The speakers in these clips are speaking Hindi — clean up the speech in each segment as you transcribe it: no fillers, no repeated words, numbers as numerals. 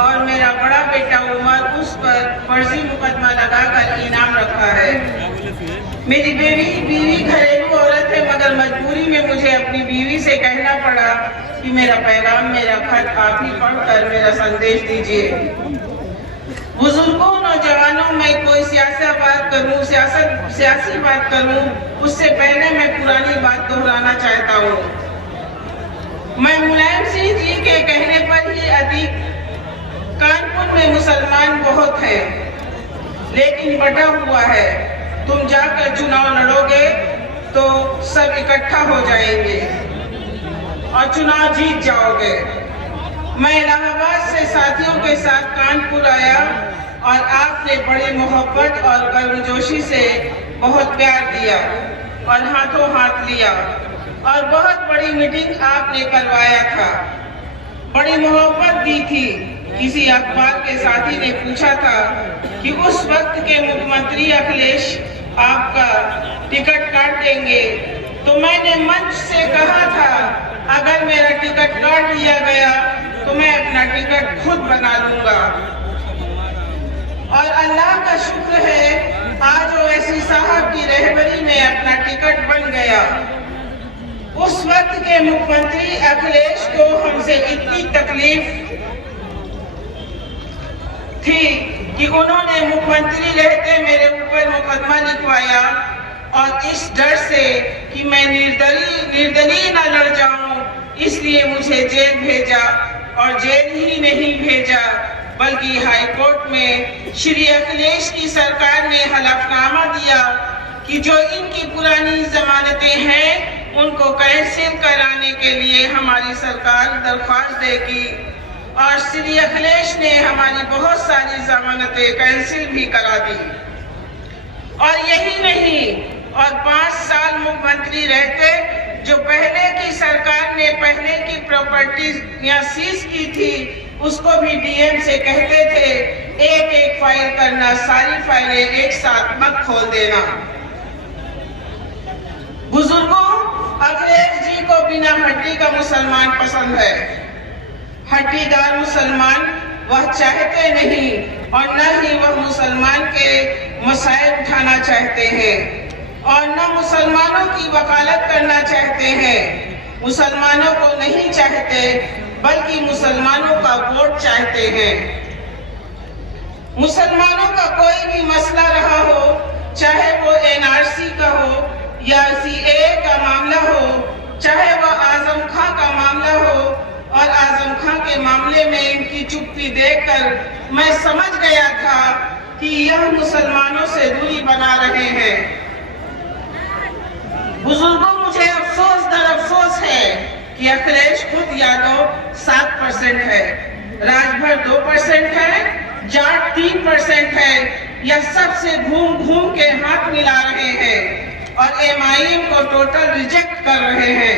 और मेरा बड़ा बेटा उमर उस पर फर्जी मुकदमा लगाकर इनाम रखा है। मेरी बीवी घरेलू औरत है, मगर मजबूरी में मुझे अपनी बीवी से कहना पड़ा कि मेरा पैगाम, मेरा खत आप ही पढ़कर मेरा संदेश दीजिए। बुजुर्गों, नौजवानों, मैं कोई सियासी बात करूं उससे पहले मैं पुरानी बात दोहराना चाहता हूं। मैं मुलायम सिंह जी के कहने पर ही अधिक कानपुर में मुसलमान बहुत है, लेकिन बटा हुआ है। तुम जाकर चुनाव लड़ोगे तो सब इकट्ठा हो जाएंगे और चुनाव जीत जाओगे। मैं इलाहाबाद से साथियों के साथ कानपुर आया और आपने बड़ी मोहब्बत और गर्मजोशी से बहुत प्यार दिया और हाथों हाथ लिया और बहुत बड़ी मीटिंग आपने करवाया था। बड़ी मोहब्बत दी थी। किसी अखबार के साथी ने पूछा था कि उस वक्त के मुख्यमंत्री अखिलेश आपका टिकट काट देंगे, तो मैंने मंच से कहा था अगर मेरा टिकट काट दिया गया तो मैं अपना टिकट खुद बना लूंगा। और अल्लाह का शुक्र है आज ओवैसी साहब की रहबरी में अपना टिकट बन गया। उस वक्त के मुख्यमंत्री अखिलेश को हमसे इतनी तकलीफ थी कि उन्होंने मुख्यमंत्री रहते मेरे ऊपर मुकदमा लिखवाया और इस डर से कि मैं निर्दलीय न लड़ जाऊं, इसलिए मुझे जेल भेजा और जेल ही नहीं भेजा बल्कि हाई कोर्ट में श्री अखिलेश की सरकार ने हलफनामा दिया कि जो इनकी पुरानी जमानतें हैं उनको कैंसिल कराने के लिए हमारी सरकार दरख्वास्त देगी। और श्री अखिलेश ने हमारी बहुत सारी जमानतें कैंसिल भी करा दी। और यही नहीं, और 5 साल मुख्यमंत्री रहते जो पहले की सरकार ने पहले की प्रॉपर्टी या सीज की थी उसको भी डीएम से कहते थे एक एक फाइल करना, सारी फाइलें एक साथ मत खोल देना। बुजुर्गों, अखिलेश जी को बिना हड्डी का मुसलमान पसंद है। हड्डीदार मुसलमान वह चाहते नहीं और न ही वह मुसलमान के मसाइल उठाना चाहते हैं और न मुसलमानों की वकालत करना चाहते हैं। मुसलमानों को नहीं चाहते बल्कि मुसलमानों का वोट चाहते हैं। मुसलमानों का कोई भी मसला रहा हो, चाहे वो एनआरसी का हो या सीएए का मामला हो, चाहे वह आजम खां का मामला हो, और आजम खां के मामले में इनकी चुप्पी देखकर मैं समझ गया था कि यह मुसलमानों से दूरी बना रहे हैं। बुजुर्गों, मुझे अफसोस दर अफसोस है कि अखिलेश खुद यादव 7% है, राजभर 2% है, जाट 3% है। यह सबसे घूम घूम के हाथ मिला रहे हैं और एमआईएम को टोटल रिजेक्ट कर रहे हैं।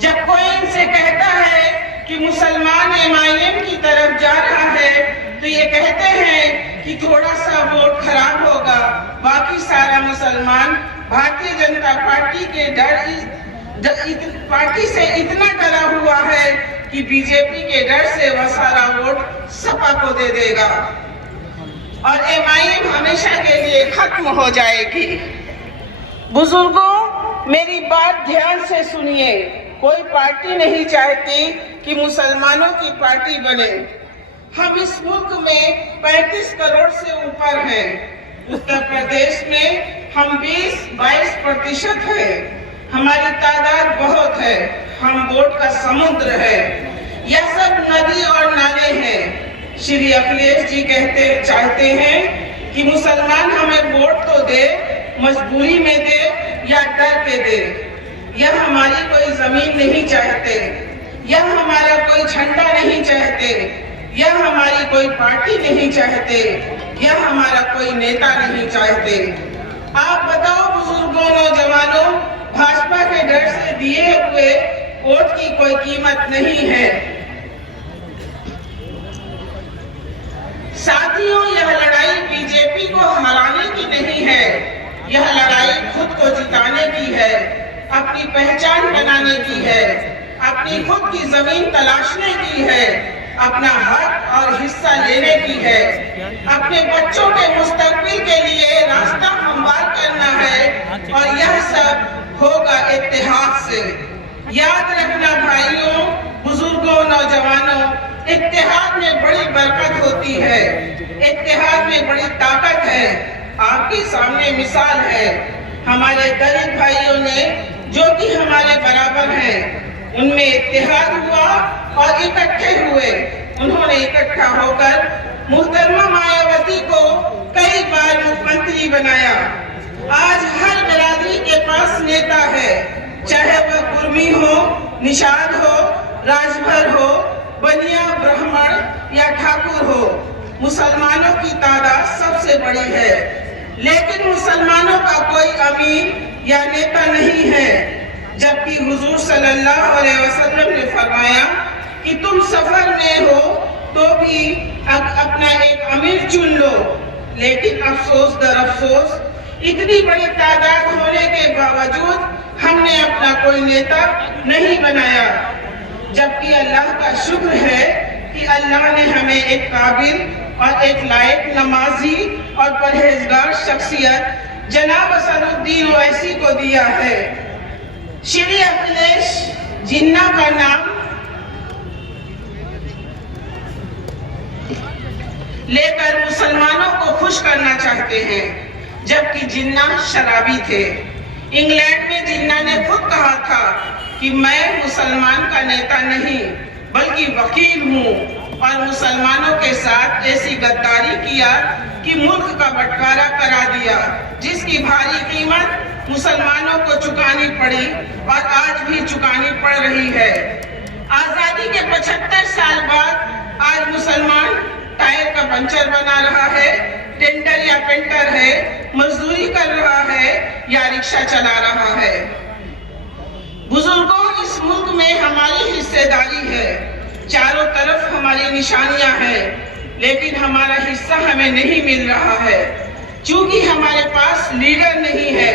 जब कोई इनसे कहता है कि मुसलमान एमआईएम की तरफ जा रहा है तो ये कहते हैं कि थोड़ा सा वोट खराब होगा, बाकी सारा मुसलमान भारतीय जनता पार्टी के पार्टी से इतना डरा हुआ है कि बीजेपी के डर से वह सारा वोट सपा को दे देगा और एमआईएम हमेशा के लिए खत्म हो जाएगी। बुजुर्गों, मेरी बात ध्यान से सुनिए। कोई पार्टी नहीं चाहती कि मुसलमानों की पार्टी बने। हम इस मुल्क में 35 करोड़ से ऊपर हैं। उत्तर प्रदेश में हम 20-22% है। हमारी तादाद बहुत है। हम वोट का समुद्र है। यह सब नदी और नाले हैं। श्री अखिलेश जी चाहते हैं कि मुसलमान हमें वोट तो दे, मजबूरी में दे या डर के दे। यह हमारी कोई जमीन नहीं चाहते, यह हमारा कोई झंडा नहीं चाहते, यह हमारी कोई पार्टी नहीं चाहते, यह हमारा कोई नेता नहीं चाहते। आप बताओ बुजुर्गों, नौजवानों, भाजपा के डर से दिए हुए वोट की कोई कीमत नहीं है। साथियों, यह लड़ाई बीजेपी को हराने की नहीं है, यह लड़ाई खुद को जिताने की है, अपनी पहचान बनाने की है, अपनी खुद की जमीन तलाशने की है, अपना हक और हिस्सा लेने की है। अपने बच्चों के मुस्तकबिल के लिए रास्ता हमवार करना है और यह सब होगा इत्तेहाद से। याद रखना भाइयों, बुजुर्गों, नौजवानों, इत्तेहाद में बड़ी बरकत होती है, इत्तेहाद में बड़ी ताकत है। आपके सामने मिसाल है, हमारे दलित भाइयों ने जो कि हमारे बराबर हैं, उनमें इत्तेहाद हुआ और इकट्ठे हुए। उन्होंने इकट्ठा होकर मुहतरमा मायावती को कई बार मुख्यमंत्री बनाया। आज हर बिरादरी के पास नेता है, चाहे वह कुर्मी हो, निषाद हो, राजभर हो, बनिया, ब्राह्मण या ठाकुर हो। मुसलमानों की तादाद सबसे बड़ी है, लेकिन मुसलमानों का कोई अमीर या नेता नहीं है। जबकि हुजूर सल्लल्लाहु अलैहि वसल्लम ने फरमाया कि तुम सफर में हो तो भी अपना एक अमीर चुन लो। लेकिन अफसोस दर अफसोस, इतनी बड़ी तादाद होने के बावजूद हमने अपना कोई नेता नहीं बनाया। जबकि अल्लाह का शुक्र है कि अल्लाह ने हमें एक काबिल और एक लायक नमाजी और परहेजगार शख्सियत जनाब असदुद्दीन ओवैसी को दिया है। श्री अखिलेश जिन्ना का नाम लेकर मुसलमानों को खुश करना चाहते हैं, जबकि जिन्ना शराबी थे। इंग्लैंड में जिन्ना ने खुद कहा था कि मैं मुसलमान का नेता नहीं बल्कि वकील हूँ, और मुसलमानों के साथ ऐसी गद्दारी किया कि मुल्क का बंटवारा करा दिया, जिसकी भारी कीमत मुसलमानों को चुकानी पड़ी और आज भी चुकानी पड़ रही है। आजादी के 75 साल बाद आज मुसलमान टायर का पंचर बना रहा है, टेंडर या पेंटर है, मजदूरी कर रहा है या रिक्शा चला रहा है। बुजुर्गों, इस मुल्क में हमारी हिस्सेदारी है, चारों तरफ हमारी निशानियां हैं, लेकिन हमारा हिस्सा हमें नहीं मिल रहा है। चूंकि हमारे पास लीडर नहीं है।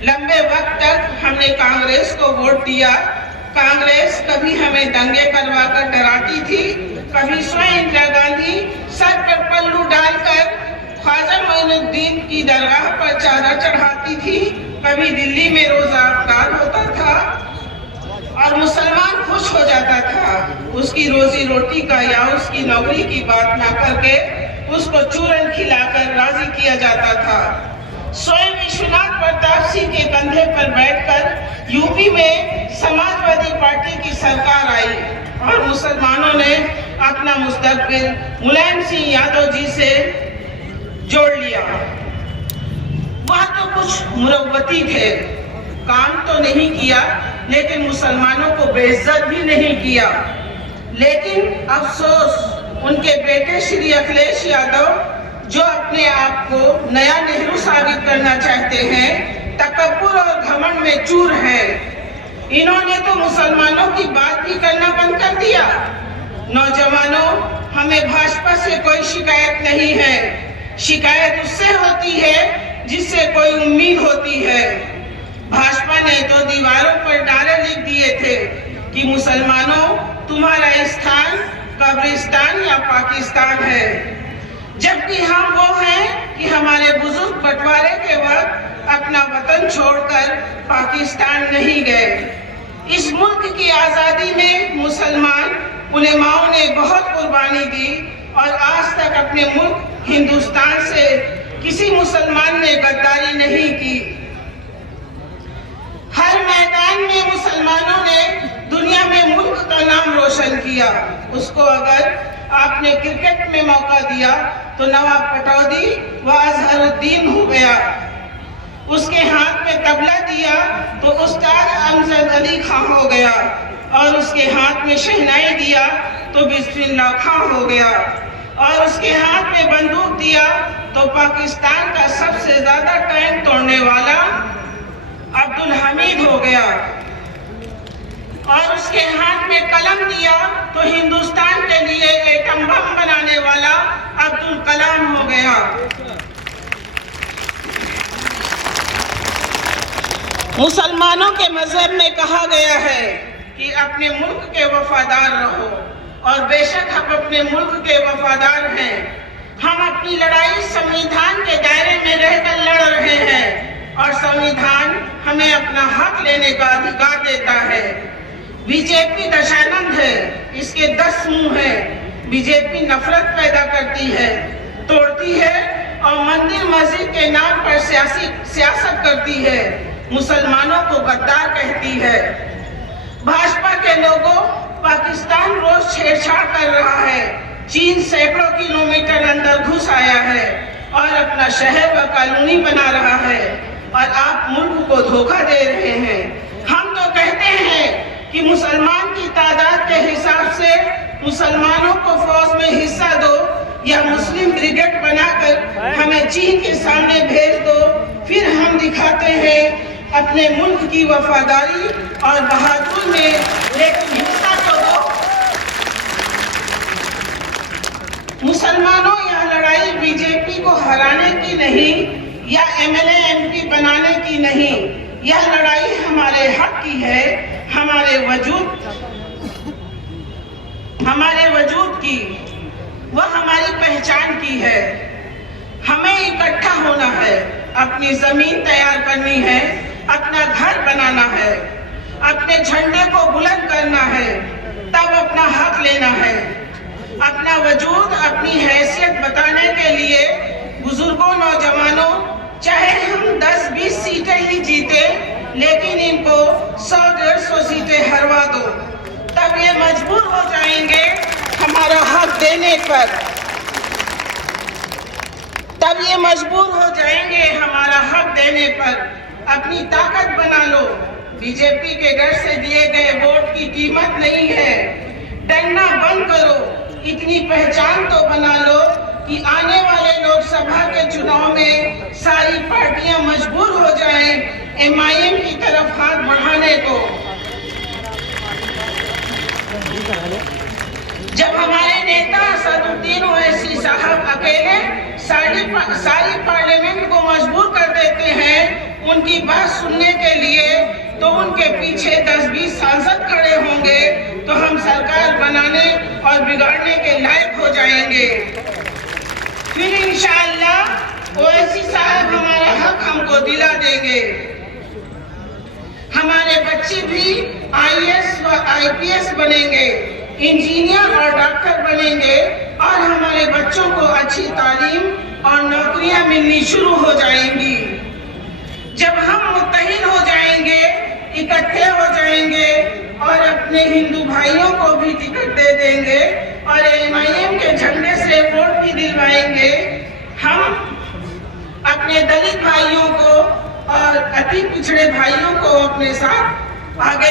लंबे वक्त तक हमने कांग्रेस को वोट दिया। कांग्रेस कभी हमें दंगे करवाकर डराती थी, कभी स्वयं इंदिरा गांधी सर पर पल्लू डालकर ख्वाजा मोइनुद्दीन की दरगाह पर चादर चढ़ाती थी, कभी दिल्ली में रोजा अफ्तार होता था और मुसलमान खुश हो जाता था। उसकी रोजी रोटी का या उसकी नौकरी की बात ना करके उसको चूरन खिलाकर राजी किया जाता था। स्वयं विश्वनाथ प्रताप सिंह के कंधे पर बैठकर यूपी में समाजवादी पार्टी की सरकार आई और मुसलमानों ने अपना मुस्तकबिल मुलायम सिंह यादव जी से जोड़ लिया। वह तो कुछ मुरव्वती थे, काम तो नहीं किया, लेकिन मुसलमानों को बेइज्जत भी नहीं किया। लेकिन अफसोस, उनके बेटे श्री अखिलेश यादव जो अपने आप को नया नेहरू साबित करना चाहते हैं, तकब्बुर और घमंड में चूर हैं। इन्होंने तो मुसलमानों की बात भी करना बंद कर दिया। नौजवानों, हमें भाजपा से कोई शिकायत नहीं है, शिकायत उससे होती है जिससे कोई उम्मीद होती है। भाजपा ने तो दीवारों पर नारे लिख दिए थे कि मुसलमानों, तुम्हारा स्थान कब्रिस्तान या पाकिस्तान है, जबकि हम वो हैं कि हमारे बुजुर्ग बंटवारे के वक्त अपना वतन छोड़कर पाकिस्तान नहीं गए। इस मुल्क की आजादी में मुसलमान उलेमाओं ने बहुत कुर्बानी दी और आज तक अपने मुल्क हिंदुस्तान से किसी मुसलमान ने गद्दारी नहीं की। हर मैदान में मुसलमानों ने दुनिया में मुल्क का नाम रोशन किया। उसको अगर आपने क्रिकेट में मौका दिया तो नवाब पटौदी व अजहरुद्दीन हो गया, उसके हाथ में तबला दिया तो उस्ताद अमजद अली खां हो गया, और उसके हाथ में शहनाई दिया तो बिस्मिल्लाह खां हो गया, और उसके हाथ में बंदूक दिया तो पाकिस्तान का सबसे ज्यादा टैंक तोड़ने वाला अब्दुल हमीद हो गया, और उसके हाथ में कलम दिया तो हिंदुस्तान के लिए एटम बम बनाने वाला अब्दुल कलाम हो गया। मुसलमानों के मजहब में कहा गया है कि अपने मुल्क के वफादार रहो, और बेशक हम अपने मुल्क के वफादार हैं। हम अपनी लड़ाई संविधान के दायरे में रहकर लड़ रहे हैं और संविधान हमें अपना हक लेने का अधिकार देता है। बीजेपी दशानंद है, इसके 10 मुंह हैं। बीजेपी नफरत पैदा करती है, तोड़ती है और मंदिर मस्जिद के नाम पर सियासत करती है। मुसलमानों को गद्दार कहती है। भाजपा के लोगों, पाकिस्तान रोज छेड़छाड़ कर रहा है। चीन सैकड़ों किलोमीटर अंदर घुस आया है और अपना शहर व कॉलोनी बना रहा है और आप मुल्क को धोखा दे रहे हैं। हम तो कहते हैं कि मुसलमान की तादाद के हिसाब से मुसलमानों को फौज में हिस्सा दो या मुस्लिम ब्रिगेड बनाकर हमें चीन के सामने भेज दो, फिर हम दिखाते हैं अपने मुल्क की वफादारी और बहादुरी में, लेकिन हिस्सा तो दो। मुसलमानों, यह लड़ाई बीजेपी को हराने की नहीं या एमएलए एमपी बनाने की नहीं, यह लड़ाई हमारे हक की है, हमारे वजूद की, वह हमारी पहचान की है। हमें इकट्ठा होना है, अपनी जमीन तैयार करनी है, अपना घर बनाना है, अपने झंडे को बुलंद करना है, तब अपना हक लेना है। अपना वजूद, अपनी हैसियत बताने के लिए बुजुर्गों, नौजवानों, चाहे हम 10-20 सीटें ही जीते, लेकिन इनको 100-150 सीटें हरवा दो, तब ये मजबूर हो जाएंगे हमारा हक देने पर। तब ये मजबूर हो जाएंगे हमारा हक देने पर। अपनी ताकत बना लो। बीजेपी के डर से दिए गए वोट की कीमत नहीं है। डरना बंद करो। इतनी पहचान तो बना लो कि आने वाले लोकसभा के चुनाव में सारी पार्टियां मजबूर हो जाएं एमआईएम की तरफ हाथ बढ़ाने को। जब हमारे नेता असदुद्दीन ओवैसी साहब अकेले सारी पार्लियामेंट को मजबूर कर देते हैं उनकी बात सुनने के लिए, तो उनके पीछे 10-20 सांसद खड़े होंगे तो हम सरकार बनाने और बिगाड़ने के लायक हो जाएंगे। फिर इंशाअल्लाह ओवैसी साहब हमारा हक हमको दिला देंगे। हमारे बच्चे भी आईएएस व आईपीएस बनेंगे, इंजीनियर और डॉक्टर बनेंगे और हमारे बच्चों को अच्छी तालीम और नौकरियां मिलनी शुरू हो जाएंगी। जब हम मुत्तहिद हो जाएंगे, इकट्ठे हो जाएंगे और अपने हिंदू भाइयों को भी टिकट दे देंगे और एमआईएम के झंडे से वोट भी दिलवाएंगे, हम अपने दलित भाइयों को और अति पिछड़े भाइयों को अपने साथ आगे